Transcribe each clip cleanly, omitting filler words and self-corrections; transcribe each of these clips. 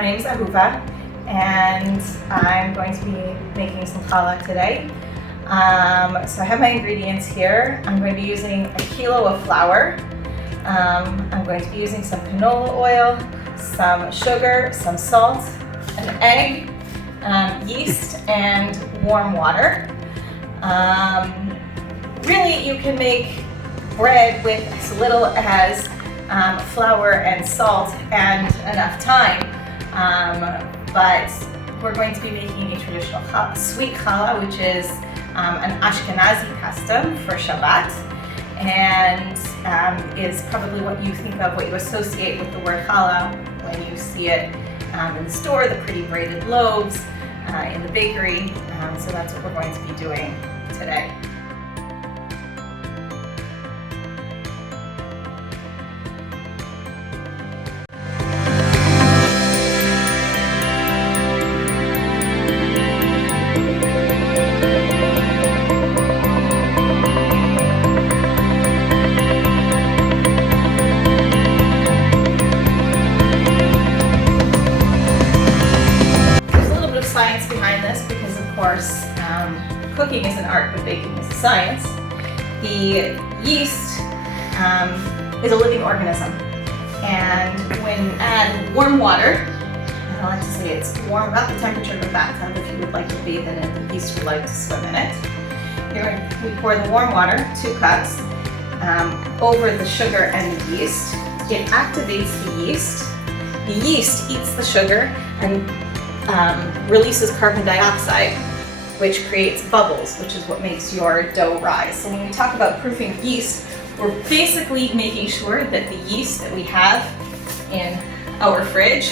my name is Ahuva, and I'm going to be making some challah today. So I have my ingredients here. I'm going to be using a kilo of flour. I'm going to be using some canola oil, some sugar, some salt, an egg, yeast, and warm water. Really, you can make bread with as little as flour and salt and enough time, but we're going to be making a traditional sweet challah, which is an Ashkenazi custom for Shabbat, and is probably what you think of, what you associate with the word challah when you see it in the store, the pretty braided loaves in the bakery. So that's what we're going to be doing today. Behind this, because of course cooking is an art but baking is a science. The yeast is a living organism, and when you add warm water, I like to say it's warm, about the temperature of a bathtub if you would like to bathe in it, the yeast would like to swim in it. Here we pour the warm water, 2 cups, over the sugar and the yeast. It activates the yeast. The yeast eats the sugar and releases carbon dioxide, which creates bubbles, which is what makes your dough rise. So when we talk about proofing yeast, we're basically making sure that the yeast that we have in our fridge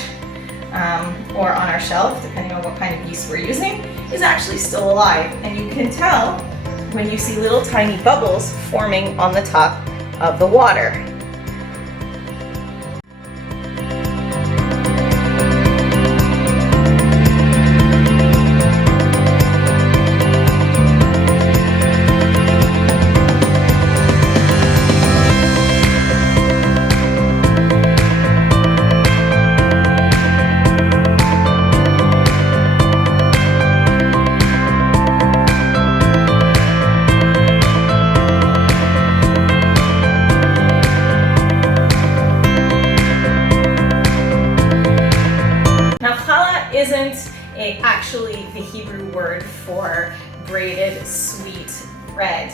or on our shelf, depending on what kind of yeast we're using, is actually still alive. And you can tell when you see little tiny bubbles forming on the top of the water. Isn't actually the Hebrew word for braided sweet bread.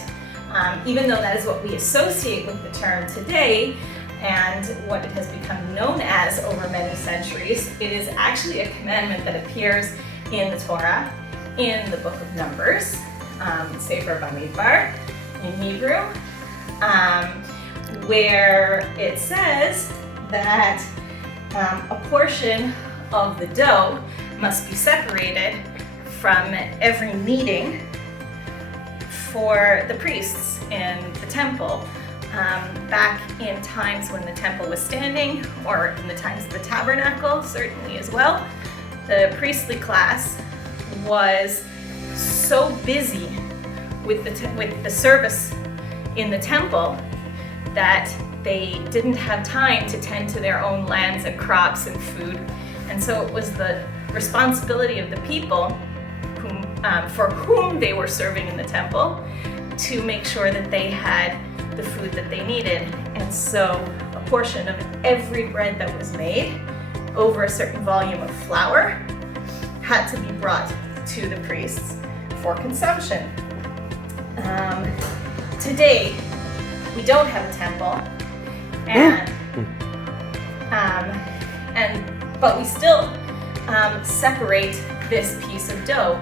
Even though that is what we associate with the term today and what it has become known as over many centuries, it is actually a commandment that appears in the Torah, in the book of Numbers, Sefer Bamidbar in Hebrew, where it says that a portion of the dough must be separated from every kneading for the priests in the temple. Back in times when the temple was standing, or in the times of the tabernacle, certainly as well, the priestly class was so busy with the service in the temple that they didn't have time to tend to their own lands and crops and food. And so it was the responsibility of the people for whom they were serving in the temple to make sure that they had the food that they needed. And so a portion of every bread that was made over a certain volume of flour had to be brought to the priests for consumption. Today, we don't have a temple, but we still separate this piece of dough.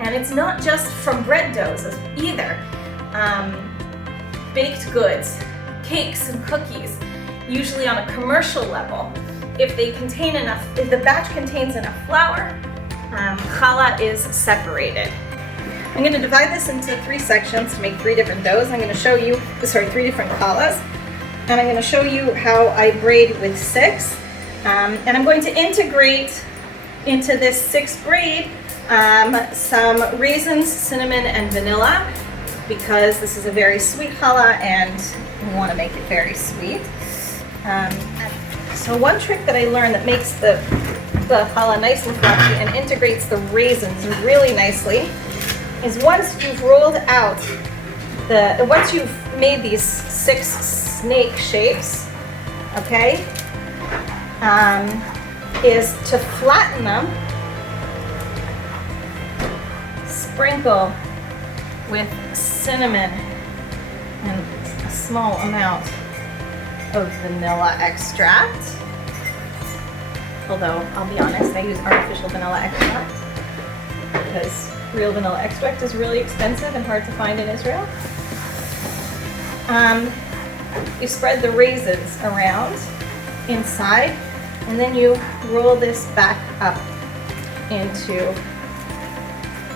And it's not just from bread doughs either. Baked goods, cakes and cookies, usually on a commercial level, if the batch contains enough flour, challah is separated. I'm going to divide this into 3 sections to make 3 different doughs. I'm going to show you, 3 different challahs, and I'm going to show you how I braid with 6. And I'm going to integrate into this 6 braid some raisins, cinnamon, and vanilla, because this is a very sweet challah and we want to make it very sweet. So one trick that I learned that makes the the challah nice and fluffy and integrates the raisins really nicely is once you've rolled out once you've made these 6 snake shapes, okay, is to flatten them, sprinkle with cinnamon and a small amount of vanilla extract. Although, I'll be honest, I use artificial vanilla extract because real vanilla extract is really expensive and hard to find in Israel. You spread the raisins around inside, and then you roll this back up into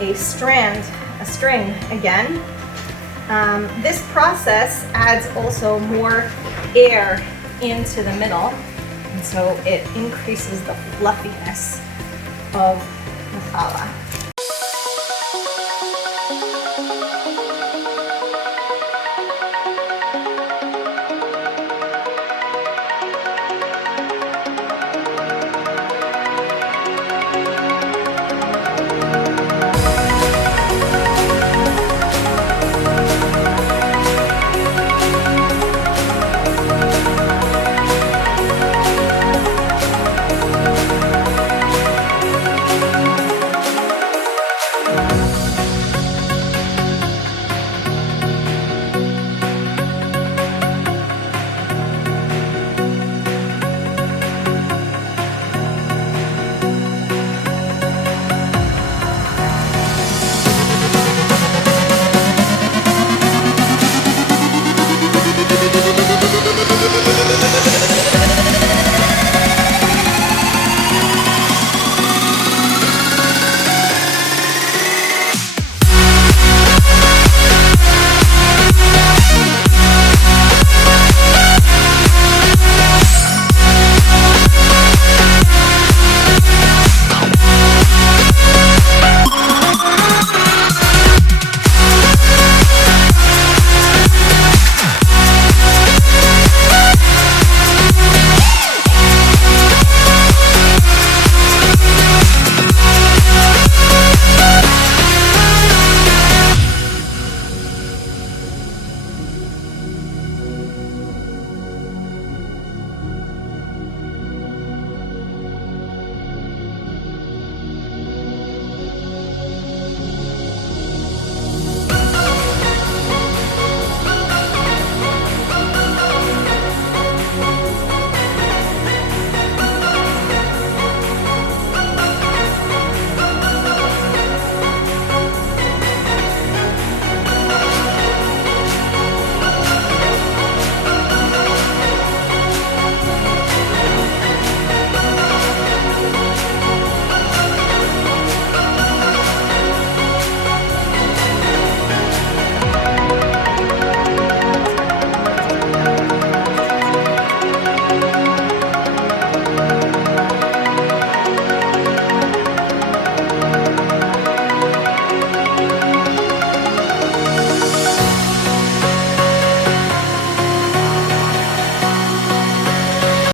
a string again. This process adds also more air into the middle, and so it increases the fluffiness of the challah.